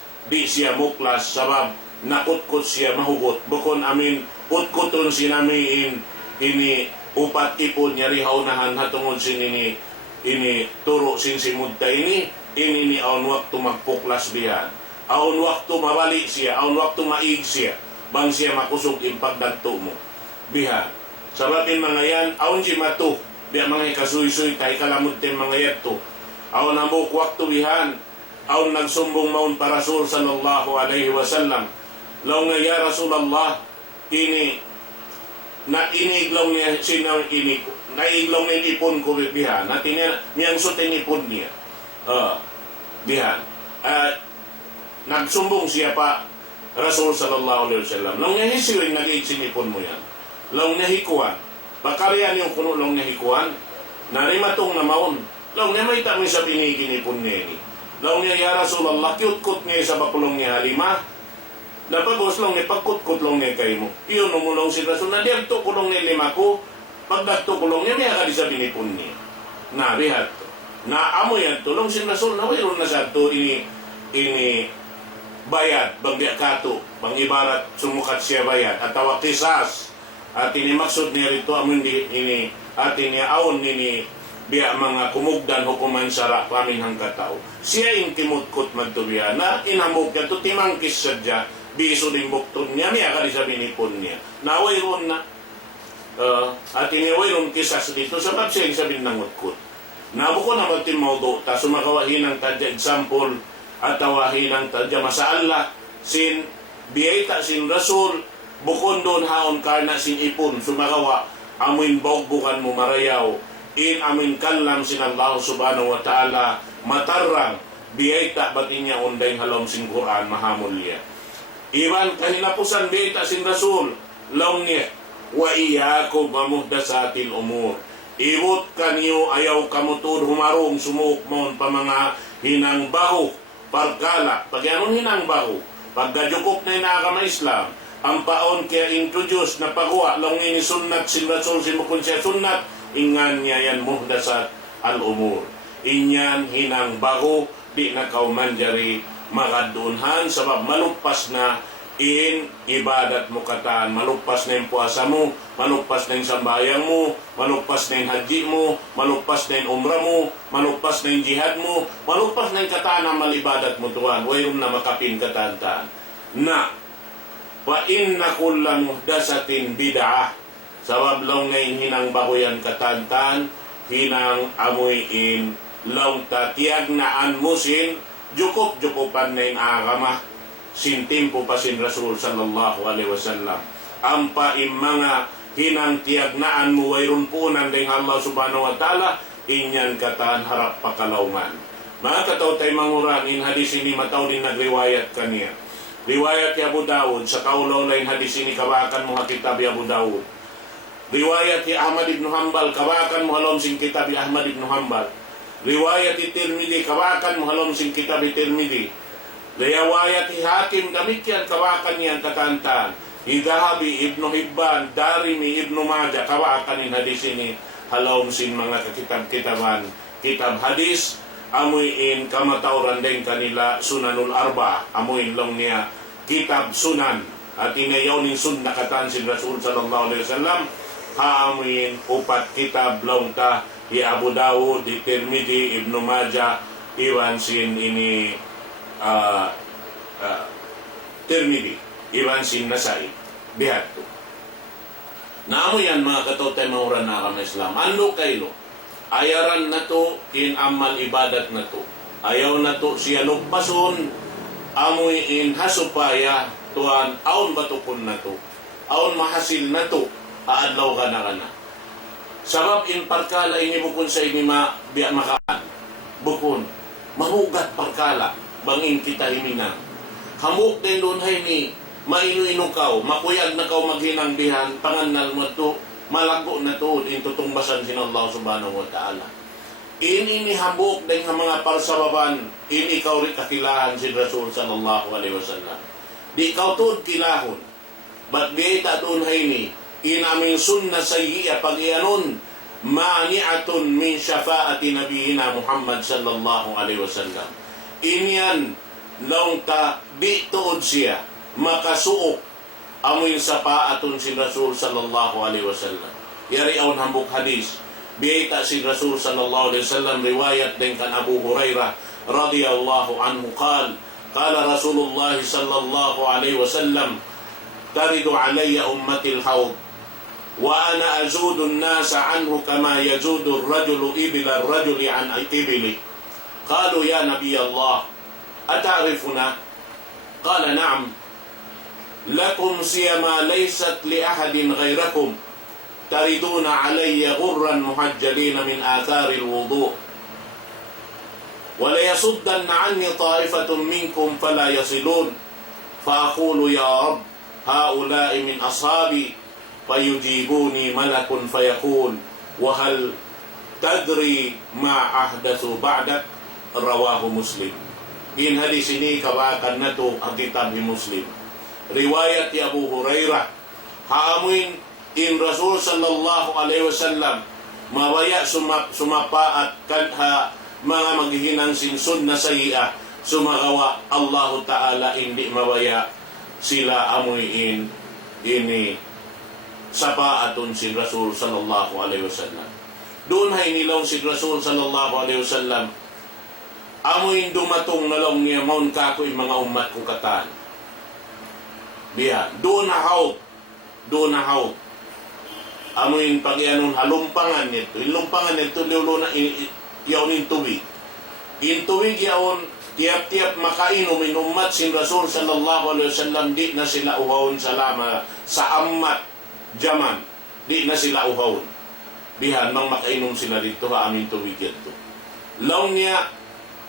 sabab nakutkut siya mahugot. Bukon amin, kut-kuton sinamiin, ini upat ipon niya rihaunahan hatungod sin ini turo sin simudta ini ni aun waktu magpuklas biyan. Aun waktu mabalik siya, aun waktu maig siya, bang siya makusog impagdanto mo. Bihan. Sababin mga yan, aun si matu, biya mga ikasuy-suy, kay kalamod din mga yato. Aun namuk waktu bihan, aun nagsumbong maun para Rasul sallallahu alaihi wasallam. Law nga ya Rasulullah, ini na iniglaw niya sinaw ini naiglaw niya ipon ko bihan natin niya niyang sutin ipon niya bihan nagsumbong siya pa Rasul sallallahu alaihi wasallam nung nahisiwin nag-iitsin ipon mo yan law nahikuan bakarian yung kuno law nahikuan narimatong na maon law niya may tami sa binigin ipon niya ini law niya ya Rasulullah cute-cute niya sa bakulong niya halima napagos lang ni pagkut-kut lang niya kayo mo. Iyon umulong si Rasul na diyan to kulong ni lima ko. Pagdagto kulong niya, may akali sa binipon niya. Nabihat to. Naamoy yan tulong si Rasul na mayroon na sa to ini bayad, bang diakato, bang ibarat sumukat siya bayad. At tawag kisas. At ini maksud niya rito, amin ini at ini aon ini biya mga kumugdan hukuman sara pamin hang katao. Siya yung kimutkot magtubiya na inamog niya to timangkis sadya. Biso din bukton niya, may akali sa binipon niya. Nawayron na. At iniwayron kisas dito sa pagsayang sa binangutkot. Nabuko na batin maudo, ta sumakawahin ang tadya example at tawahin ang tadya masaala sin biyayta sin Rasul bukon doon haon karna sin ipon sumakawa amin bogbukan mo marayaw in amin kalam sin Allah subhanahu wa ta'ala matarang biyayta batin niya unday halom sin Quran mahamulya. Iban kahinapusan bita sin Rasul law niya wa iyakum mamuhdasatil umur. Ibot kanyo ayaw kamutud humarong sumuk mon pa mga hinang baho pagkala. Pag yanon hinang baho paggadukop na inakama Islam ang paon kaya introduce na pagwa law ni sunnat sin Rasul sin mukun siya sunnat ingan niya yan muhdasat al umur. Inyan hinang baho di na kaumanjari makadunhan sabab malupas na in ibadat mo kataan, malupas na yung puasa mo, malupas na yung sambayang mo, malupas na yung haji mo, malupas na yung umrah mo, malupas na yung jihad mo, malupas na yung kataan ang malibadat mo tuwan, wayong na makapin kataan na wa inna kulla muhdasatin bid'ah sabab long ngayon hinang bagoyan katantan hinang amuyin long tatiyag na anmusin jukup-jukupan na yung agama sin timpo pa sin Rasul sallallahu alaihi wasallam ampa mga hinang tiyagnaan mo wayron punan ding Allah subhanahu wa ta'ala inyan katan harap pakalauman. Mga kataw tay manguran in hadis ini mataw din nagriwayat kaniya riwayat ni Abu Dawud sa kaulaw lain hadis ini kabakan mo kitab Abu Dawud riwayat ni Ahmad ibn Hanbal kabakan mo halom sin kitab Ahmad ibn Hanbal riwayat Tirmidzi kawakan muhalom sing kitab Tirmidzi riwayat Hakim demikian kawakan niyan katantan Idahabi Ibnu Hibban, Darimi Ibnu Majah, kawa kanin hadis ini halawm sin mga kakitab-kitaban, kitab hadis, amuin kamatauran din kanila Sunanul Arba, amuin lang niya kitab Sunan, at inayaw ning sunna katan si Rasul sallallahu alaihi wasallam, haamuin upat kitab lang ta, di Abu Dawud, di Tirmidhi, Ibnu Majah, iwan sin ini Tirmidhi, iwan sin Nasai, bihat to. Naamo yan mga katotay mahuran na kami Islam. Ano kayo? Ayaran na to, in amal ibadat na to. Ayaw na to siya lugpason, amoy in hasupaya, tuhan, aon batukon na to. Aon mahasil na to, aadlaw ka na. Sabab in parkala ini bukon sa ini biya makaan. Bukon, mahugat parkala, bangin kita himina. Hamuk din doon hay ni, mainu-inu kau, makuyag na kau maghinangbihan, panganal mo to, malago na to, into tumbasan sin Allah subhanahu wa ta'ala. Ini hambuk din ng mga parsababan, ini ikaw rin kakilahan si Rasul sallallahu alaihi wasallam. Di ikaw to kilahon, but biyeta doon hay ni, inaming sunna sayyiya pag ianon, mani'atun min syafaati nabiyina Muhammad sallallahu alaihi wasallam. Inyan, laong ta, di tuod siya, makasuok amoy sa paaton si Rasul sallallahu alaihi wasallam. Yari awan hambuk hadis. Biyita si Rasul sallallahu alaihi wasallam riwayat din kan Abu Hurairah radhiyallahu anhu qala Rasulullah sallallahu alaihi wasallam taridu alayya ummati al-hawd wa ana azudu an-nasa anhu kama yazudu ar-rajulu ibila ar-rajuli an ibili. Qalu ya Nabi Allah ata'rifuna? Qala na'am. Lakum siyama laysat li ahadin ghairakum tariduna alayya ghurran muhajjalina min athari alwudu wa la yasuddanna anni ta'ifatun minkum fala yasilun fa aqulu ya rab haula'i min ashabi fayujibuni malakun fayaqul wa hal tadri ma ahdathu ba'dak. Rawahu Muslim. In hadis ini kawakan na to ang kitab ni Muslim. Riwayat ni Abu Hurairah, haamuin in Rasul sallallahu alaihi wasallam mawaya sumapaat kanha mga maghihinang sinsun na sayi'a sumagawa Allah Ta'ala hindi mawaya sila amuin ini sapaaton si Rasul sallallahu alaihi wasallam. Doon hay nilaw si Rasul sallallahu alaihi wasallam amuin dumatong nalong niya maun kako'y mga umat ko katan. Biya, doon na haw. Amoy pag-ianong halumpangan nito. Ilumpangan nito, lilo na yaon in tuwig. In tuwig yaon, tiap-tiap makainom in umat sin Rasul sallallahu alaihi wasallam, di na sila uhawon sa ammat jaman. Di na sila uhawon. Bihan, mang makainom sila dito, amin tuwig ito. Laong niya,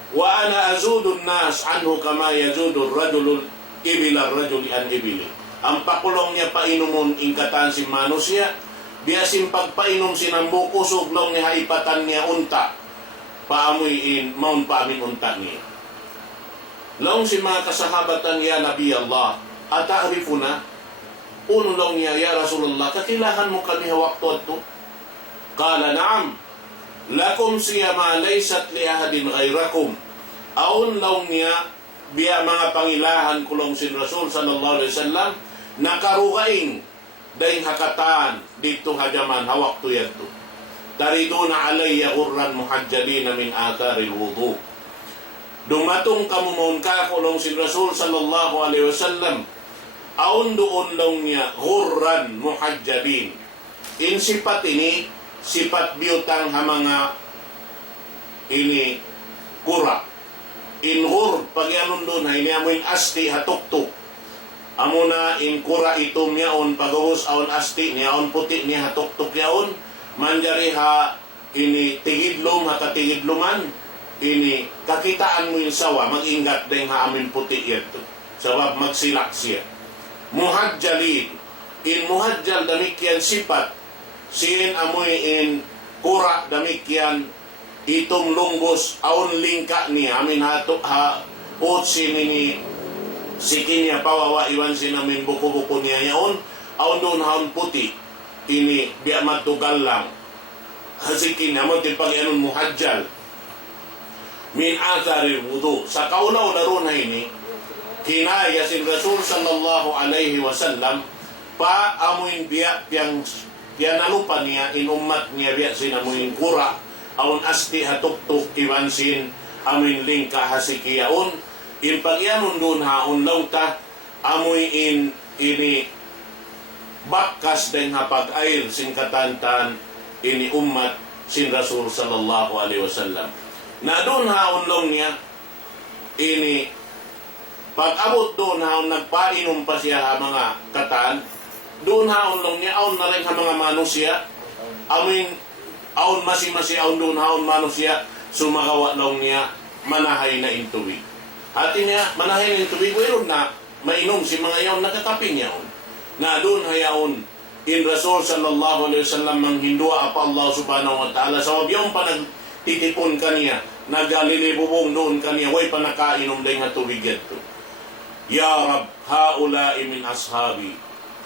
wa ana azudun nas anhu kama yazudun rajulul ibilar rajuli an ibili. Ang pakulong niya painumon ingkatan si manusia, dia simpagpainom sinambok usog long ni haipatan niya unta, paamuyin maun paamin unta niya. Long si mga kasahabatan niya Nabi Allah, ata'rifuna, uno long niya, ya Rasulullah, kakilahan mo kami hawak to? Kala naam, lakum siyama laysat li ahadin ghairakum. Aun long niya, biya mga pangilahan kulong sin Rasul sallallahu alaihi wasallam nakarugaing daing hakatan dito hajaman hawak to yan to. Tariduna alayya ghurran muhajjalina min athari alwudu. Dumatong kamumaun ka kulong sin Rasul sallallahu alaihi wasallam aun doon long niya ghurran muhajjalin. In sipat ini sipat biyutang ha mga ini kura. Inhur, pag yanon doon, hay niya mo yung asti hatuktuk. Amo na in kura itom niyaon, pagawos aon asti niyaon, puti niya hatuktuk yaon, manjari ha, ini tigidlom, hakatigidloman, ini kakitaan mo yung sawa, mag-ingat din ha amin puti yato. Sabab magsilak siya. Muhajjalin, in muhajjal damikyan sipat, siyen amoy in kura damikyan itong lunggos aon lingka niya amin hato ha otsi ni Siki niya pawawa iwan sinamin buko-buko niya yaon. Aon doon haon puti. Ini biya matugal lang. Siki niya mo tipag-anon muhajjal. Min athari wudu. Sa kaunaw na ron na ini, kinaya si Rasul sallallahu alaihi wasallam pa amuin biya piyang nalupa niya inumat niya biya sinamuin kura aun asti hatuktuk iwan sin amuin lingka hasikiyaon in pagyanon doon haon lauta amuy ini bakas den hapag-air sin katantan ini umat sin Rasul sallallahu alaihi wasallam. Na doon haon long niya ini pag-abot doon haon nagpainom pa siya ha mga katan, doon haon long niya aon na rin ha mga manusia amin aon masi-masi aon doon haon manusia sumagawa long niya manahay na intubig. Hati niya manahay na intubig mayroon na mainom si mga yaon nakakapin yaon. Na doon hayaon in Rasul sallallahu alaihi wasallam manghindua apa Allah subhanahu wa ta'ala sa wabiyong pa nagtitipon kaniya nagalilibubong doon kaniya way pa nakainom dahil nga tubig yato. Ya Rab, haulai min ashabi.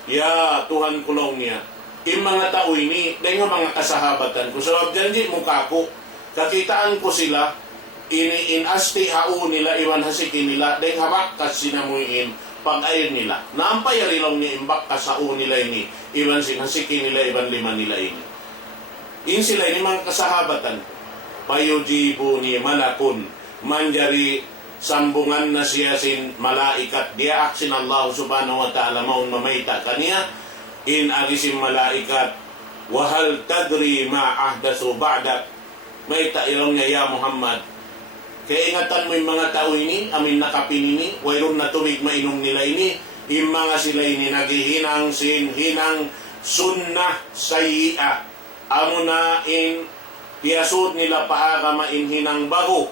Ya Tuhan kulong niya. Yung mga tao ini, dahil nga mga kasahabatan ko. So, janji mukha ko, kakitaan ko sila, ini in asti hao nila, iwan hasiki nila, dahil habakas sinamuin pag-air nila. Naampay rilong niya imbakas hao nila ini, iwan hasiki nila, iwan lima nila ini. In sila ini mga kasahabatan. Payujibu ni malakun, manjari sambungan na siya sin malaikat diak sin Allah subhanahu wa ta'ala maun mamaita kaniya in agisim malaikat wahal tadri ma ahdasu ba'dak maita ilong niya ya Muhammad kaya ingatan mo yung mga tao ini amin nakapin ini wailong na tubig mainom nila ini yung mga sila ini naghihinang sin hinang sunnah sayi'a amo na in tiyasod nila paaga mainhinang bago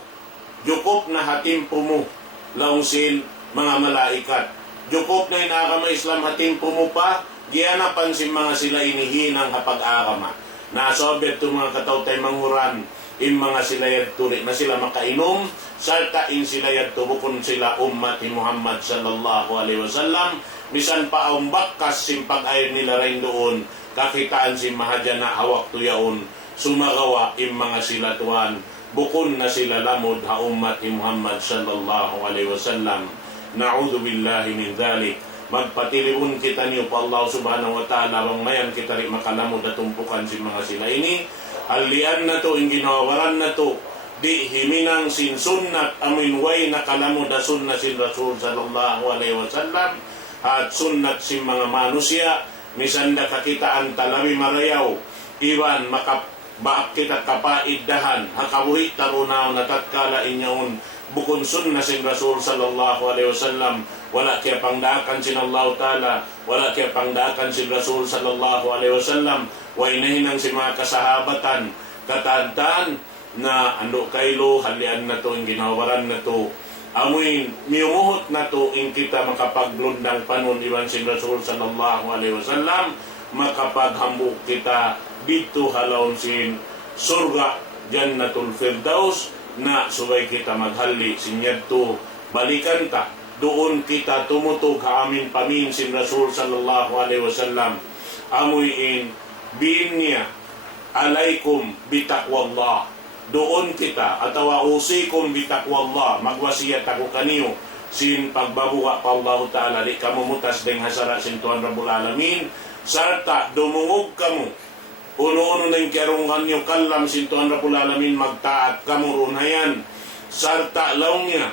Jukop na hatimpo mo laungsin mga malaikat. Jukop na inagama Islam hatimpo mo pa, giyanapan si mga sila inihinang hapag-agama. Nasobet to mga katawtay manghuran, in mga sila yadturi na sila makainom, sartain sila yadto bukon sila ummat ni Muhammad sallallahu alaihi wasallam, misan pa ang bakas sim pag-air nila rin doon, kakitaan si mahadya na hawak tuyaon, sumagawa in mga sila tuwan, bukon na sila lamod ha ummat ni Muhammad sallallahu alaihi wasallam. Na'udhu billahi min dhalik. Magpatilibon kita niyo pa Allah subhanahu wa ta'ala bang mayan kita rin makalamod na tumpukan si mga sila ini. Halian na to, inginawaran na to, di himinang sin sunnat amin way nakalamod na sunnat sin Rasul sallallahu alaihi wasallam at sunnat sin mga manusia misanda kakitaan talawi marayaw iwan baak kita kapaiddahan hakabuhi tarunaw na tatkala inyaon bukon sunna sin Rasul sallallahu alaihi wasallam wala kaya pangdakan sin Allah ta'ala wala kaya pangdakan sin Rasul sallallahu alaihi wasallam wa inahinang si mga kasahabatan katantaan na ando kaylo halian na to, yung ginawaran na to amuin miumuhot na to in kita makapaglundang panon iwan sin Rasul sallallahu alaihi wasallam makapaghambuk kita dito halawon sin surga jannatul firdaus na subay kita maghali sinyadto balikan ta doon kita tumutog ha amin pamin sin Rasul sallallahu alaihi wasallam amuin biin niya alaikum bitaqwallah doon kita atawa usikum bitaqwallah magwasiyat ako kaniyo sin pagbabuha pa Allah ta'ala di kamumutas deng hasara sin Tuhan Rabbul Alamin sarta dumungog kamo uno-uno na yung kerungan yung kalam sin Tuhan Rabbul Alamin magtaat kamurunayan sarta laong niya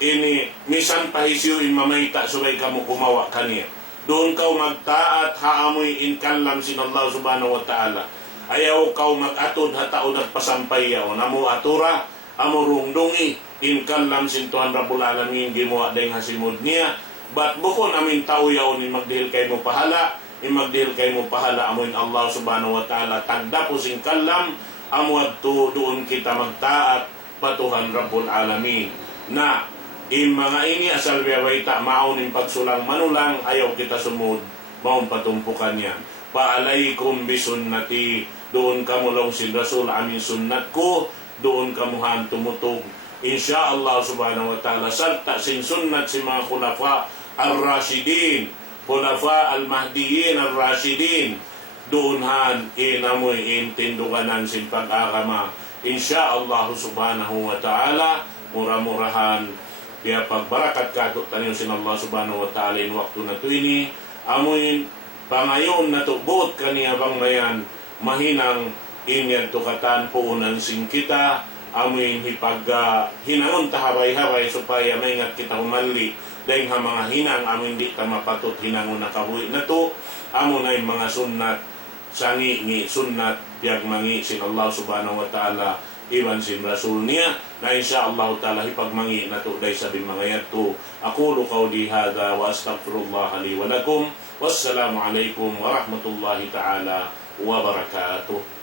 ini misan pahisyo in mamayta subay kamo kumawa kaniya doon kau magtaat haamoy in kalam sin Allah subhanahu wa ta'ala ayaw kau mag-atod hataod at pasampayaw namo atura amo rungdungi in kalam sin Tuhan Rabbul Alamin gimuwa dahil hasimod niya bat bukon amin tao yaw ni magdihil kay mo pahala imagdihil kay mo pahala amoin Allah subhanahu wa ta'ala tagda po sing kalam amuad to doon kita magtaat patuhan Rabbul Alamin na in mga ini asal biyawayta maon in pagsulang manulang ayaw kita sumud maon patumpukan yan paalaikum bisunnati doon kamulong si Rasul amin sunnat ko doon kamuhan tumutog insyaallah subhanahu wa ta'ala sarta sin sunnat si mga khulafa ar-rashidin, khulafa al-mahdiyin ar-rashidin, doonhan inamoy intinduganan sin pag-agama insyaallah subhanahu wa ta'ala. Murah-murahan kaya pagbarakat kato tanin sin Allah subhanahu wa ta'ala in waktu na to ini amoy pangayon na tubot kaniya bang mayan mahinang inyad tukatan puunan sing kita amoy hipag hinangon tahabay-habay supaya maingat kita humanli dahil nga mga hinang amoy hindi ta mapatot hinangon na kabuhi na to amo na yung mga sunnat sangi ni sunnat piyag mangi sin Allah subhanahu wa ta'ala iwan sin rasul niya na insyaallah ta'ala hipagmangi na to dahil sabi mga yato. Aqulu qawli hadha wa astaghfirullah li wa lakum. Wassalamu alaikum warahmatullahi ta'ala wabarakatuh.